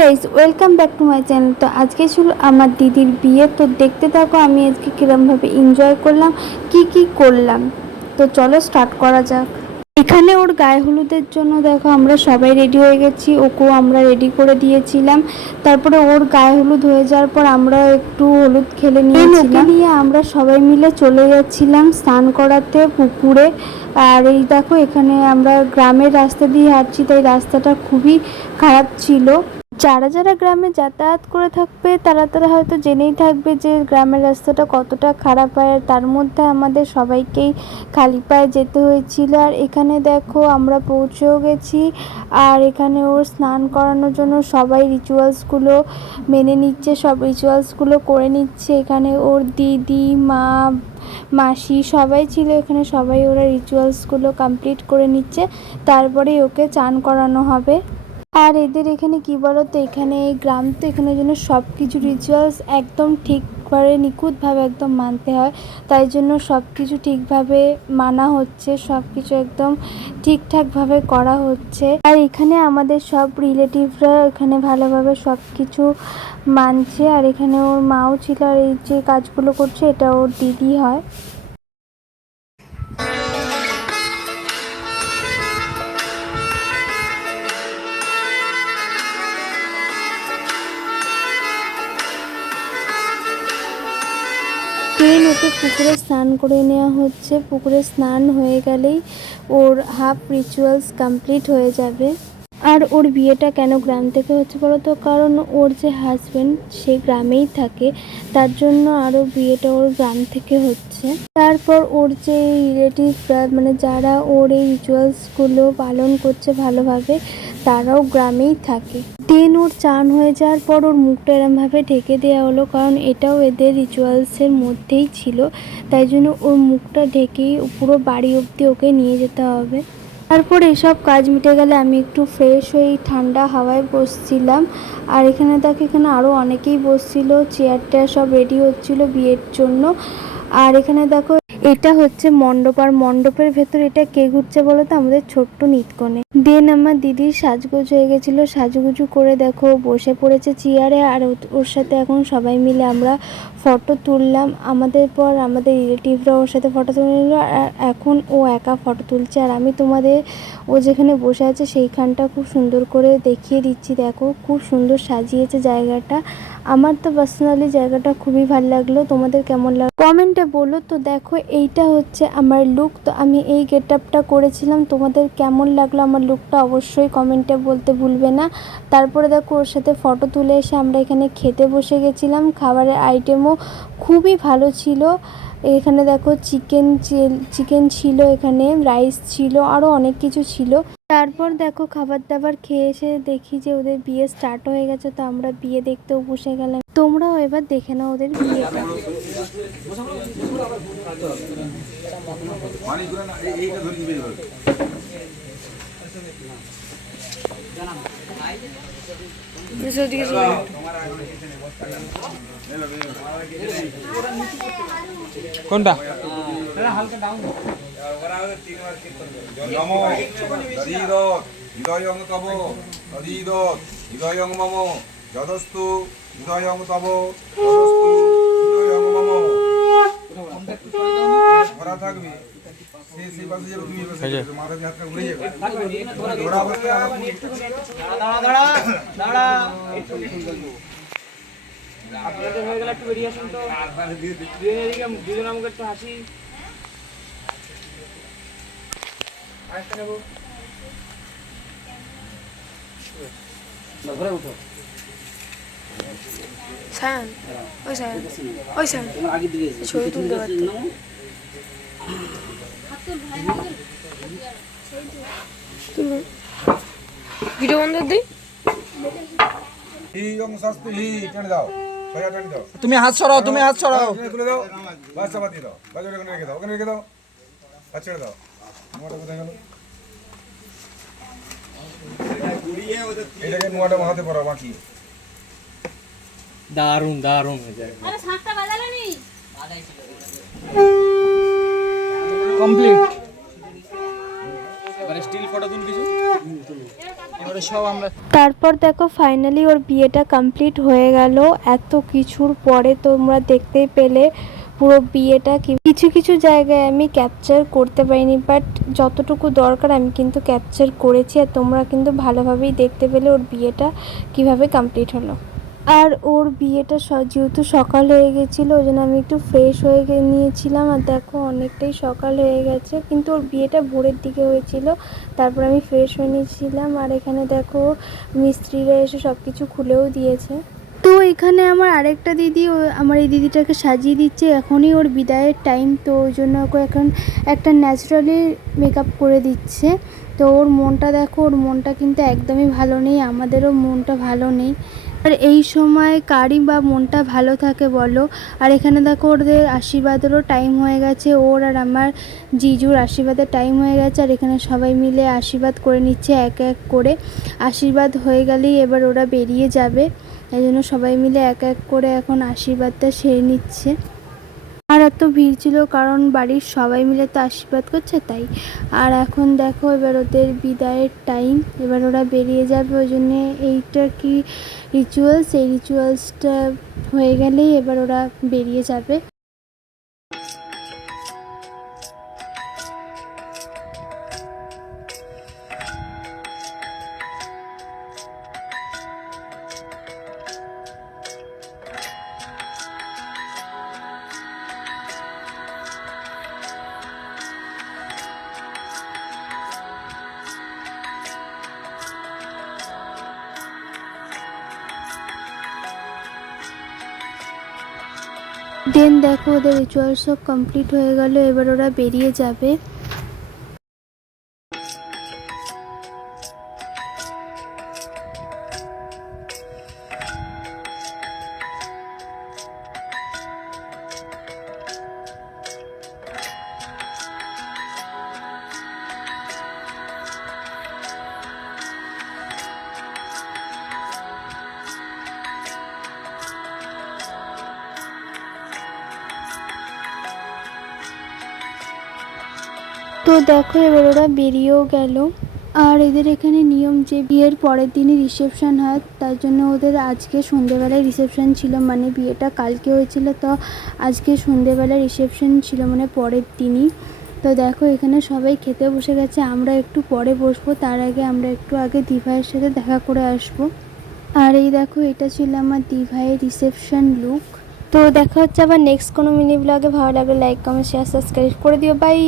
Guys, welcome back to my channel. তো আজকে ছিল আমার দিদির বিয়ে। তো দেখতে থাকো আমি আজকে কীরমভাবে এনজয় করলাম, কি করলাম। তো চলো স্টার্ট করা যাক। এখানে ওর গায়ে হলুদের জন্য দেখো আমরা সবাই রেডি হয়ে গেছি, ওকেও আমরা রেডি করে দিয়েছিলাম। তারপরে ওর গায়ে হলুদ হয়ে যাওয়ার পর আমরা একটু হলুদ খেলে নিয়ে আমরা সবাই মিলে চলে যাচ্ছিলাম স্নান করাতে পুকুরে। আর এই দেখো এখানে আমরা গ্রামের রাস্তা দিয়ে হাঁটছি, তাই রাস্তাটা খুবই খারাপ ছিল। যারা যারা গ্রামে যাতায়াত করে থাকবে তারা হয়তো জেনেই থাকবে যে গ্রামের রাস্তাটা কতটা খারাপ হয়। আর তার মধ্যে আমাদের সবাইকেই খালি পায়ে যেতে হয়েছিল। আর এখানে দেখো আমরা পৌঁছেও গেছি। আর এখানে ওর স্নান করানোর জন্য সবাই রিচুয়ালসগুলো মেনে নিচ্ছে, সব রিচুয়ালসগুলো করে নিচ্ছে। এখানে ওর দিদি, মা, মাসি সবাই ছিল এখানে, সবাই ওরা রিচুয়ালসগুলো কমপ্লিট করে নিচ্ছে, তারপরেই ওকে চান করানো হবে। আর এদের এখানে কি বলতো, এখানে গ্রাম তো, এখানে জন্য সব কিছু রিচুয়ালস একদম ঠিকভাবে নিখুঁতভাবে একদম মানতে হয়, তাই জন্য সব কিছু ঠিকভাবে মানা হচ্ছে, সব কিছু একদম ঠিকঠাকভাবে করা হচ্ছে। আর এখানে আমাদের সব রিলেটিভরা এখানে ভালোভাবে সব কিছু মানছে। আর এখানে ওর মাও ছিল, আর এই যে কাজগুলো করছে এটা ওর দিদি হয়। ওকে পুকুরে স্নান করে নেওয়া হচ্ছে। পুকুরে স্নান হয়ে গেলেই ওর হাফ রিচুয়ালস কমপ্লিট হয়ে যাবে। আর ওর বিয়েটা কেন গ্রাম থেকে হচ্ছে বলো তো, কারণ ওর যে হাজব্যান্ড সে গ্রামেই থাকে, তার জন্য আরও বিয়েটা ওর গ্রাম থেকে হচ্ছে। তারপর ওর যে রিলেটিভরা, মানে যারা ওর এই রিচুয়ালসগুলো পালন করছে ভালোভাবে, তারাও গ্রামেই থাকে। দেন ওর চান হয়ে যাওয়ার পর ওর মুখটা এরমভাবে ঢেকে দেওয়া হলো, কারণ এটাও এদের রিচুয়ালসের মধ্যেই ছিল, তাই জন্য ওর মুখটা ঢেকেই পুরো বাড়ি অবধি ওকে নিয়ে যেতে হবে। তারপর এসব কাজ মিটে গেলে আমি একটু ফ্রেশ হয়ে ঠান্ডা হাওয়ায় বসছিলাম। আর এখানে দেখো এখানে আরও অনেকেই বসছিল, চেয়ার টেয়ার সব রেডি হচ্ছিল বিয়ের জন্য। আর এখানে দেখো এটা হচ্ছে মণ্ডপ, আর মণ্ডপের ভেতর এটা কে ঘুরছে বলো তো, আমাদের ছোট্ট নিতকনে। দেন আমার দিদির সাজগোজ হয়ে গেছিলো, সাজুগুজু করে দেখো বসে পড়েছে চেয়ারে। আর ওর সাথে এখন সবাই মিলে আমরা ফটো তুললাম। আমাদের পর আমাদের রিলেটিভরা ওর সাথে ফটো তুলে নিল। আর এখন ও একা ফটো তুলছে। আর আমি তোমাদের ও যেখানে বসে আছে সেইখানটা খুব সুন্দর করে দেখিয়ে দিচ্ছি। দেখো খুব সুন্দর সাজিয়েছে জায়গাটা। আমার তো পার্সোনালি জায়গাটা খুবই ভালো লাগলো। তোমাদের কেমন লাগলো কমেন্টে বলো। তো দেখো এইটা হচ্ছে আমার লুক। তো আমি এই গেট আপটা করেছিলাম, তোমাদের কেমন লাগলো আমার লুকটা অবশ্যই কমেন্টে বলতে ভুলবে না। তারপরে দেখো ওর সাথে ফটো তুলে এসে আমরা এখানে খেতে বসে গেছিলাম। খাবারের আইটেমও খুবই ভালো ছিল। এখানে দেখো চিকেন ছিল, এখানে রাইস ছিল, আরও অনেক কিছু ছিল। তারপর দেখো খাবার দাবার খেয়ে এসে দেখি যে ওদের বিয়ে স্টার্ট হয়ে গেছে, তো আমরা বিয়ে দেখতেও বসে গেলাম। তোমরাও এবার দেখে নাও ওদের বিয়েটা। কোনটা হৃদয়ং তব তদিদৎ হৃদয়ং মম যদস্তু হৃদয়ং তব তদস্তু হৃদয়ং মম। ধরা থাকবে সেই পাশে যাবে, তুমি মাথা দিয়ে হাতটা ঘুরে যাবে, ধরা অবস্থায় আপনাদের হয়ে গেলে একটু বেরিয়ে আসুন তো, দুজন আমাকে একটু হাসি আরেকটা নেবো। ঘরে উঠো সায়ন, ওই সায়ন, ওই সায়ন আগে দিকে ছবি তুলতে পারতো। ভিডিও বন্ধ দিই। তুমি হাত সরাও, তুমি হাত সরাও, তুলে দাও, বাচ্চা বাদ দিয়ে দাও, বাচ্চা ওখানে রেখে দাও, ওখানে রেখে দাও, বাচ্চা ছেড়ে দাও। নোয়াটা কোথায় গেল? এটাকে নোয়াটা হাতে পড়াও বাকি। দারুন দারুন হয়ে যায়। আরে শাকটা বাজালানি কমপ্লিট। এবারে স্টিল ফটো তুল কিছু। এবারে সব আমরা তারপর দেখো ফাইনালি ওর বিয়েটা কমপ্লিট হয়ে গেল। এত কিছুর পরে তোমরা দেখতেই পেলে পুরো বিয়েটা। কিছু কিছু জায়গায় আমি ক্যাপচার করতে পারিনি, বাট যতটুকু দরকার আমি কিন্তু ক্যাপচার করেছি। আর তোমরা কিন্তু ভালোভাবেই দেখতে পেলে ওর বিয়েটা কিভাবে কমপ্লিট হলো। আর ওর বিয়েটা যেহেতু সকাল হয়ে গেছিলো, ওই জন্য আমি একটু ফ্রেশ হয়ে নিয়েছিলাম। আর দেখো অনেকটাই সকাল হয়ে গেছে, কিন্তু ওর বিয়েটা ভোরের দিকে হয়েছিল। তারপর আমি ফ্রেশ হয়ে নিয়েছিলাম। আর এখানে দেখো মিস্ত্রিরা এসে সব কিছু খুলেও দিয়েছে। তো এখানে আমার আরেকটা দিদি, আমার এই দিদিটাকে সাজিয়ে দিচ্ছে। এখনই ওর বিদায়ের টাইম, তো ওই জন্য ওকে এখন একটা ন্যাচারালি মেকআপ করে দিচ্ছে। তো ওর মনটা দেখো, ওর মনটা কিন্তু একদমই ভালো নেই, আমাদেরও মনটা ভালো নেই। আর এই সময় কারই বা মনটা ভালো থাকে বলো। আর এখানে দেখো ওদের আশীর্বাদেরও টাইম হয়ে গেছে, ওর আর আমার জিজুর আশীর্বাদের টাইম হয়ে গেছে। আর এখানে সবাই মিলে আশীর্বাদ করে নিচ্ছে এক এক করে। আশীর্বাদ হয়ে গেলেই এবার ওরা বেরিয়ে যাবে, এই জন্য সবাই মিলে এক এক করে এখন আশীর্বাদটা সেরে নিচ্ছে। আর এত ভিড় ছিল কারণ বাড়ির সবাই মিলে তো আশীর্বাদ করছে তাই। আর এখন দেখো এবার ওদের বিদায়ের টাইম, এবার ওরা বেরিয়ে যাবে। ওই জন্যে এইটা কি রিচুয়ালস, এই রিচুয়ালসটা হয়ে গেলেই এবার ওরা বেরিয়ে যাবে। দেন দেখো ওদের রিচুয়াল সব কমপ্লিট হয়ে গেল, এবার ওরা বেরিয়ে যাবে। তো দেখো এবার ওরা বেরিয়েও গেল। আর এদের এখানে নিয়ম যে বিয়ের পরের দিনই রিসেপশন হয়, তার জন্য ওদের আজকে সন্ধেবেলায় রিসেপশন ছিল। মানে বিয়েটা কালকে হয়েছিল, তো আজকে সন্ধেবেলায় রিসেপশন ছিল, মানে পরের দিনই। তো দেখো এখানে সবাই খেতে বসে গেছে, আমরা একটু পরে বসবো। তার আগে আমরা একটু আগে দিভাইয়ের সাথে দেখা করে আসবো। আর এই দেখো এটা ছিল আমার দিভাইয়ের রিসেপশন লুক। তো দেখা হচ্ছে আবার নেক্সট কোনো মিনি ব্লগে। ভালো লাগলে লাইক কমেন্ট শেয়ার সাবস্ক্রাইব করে দিও। বাই।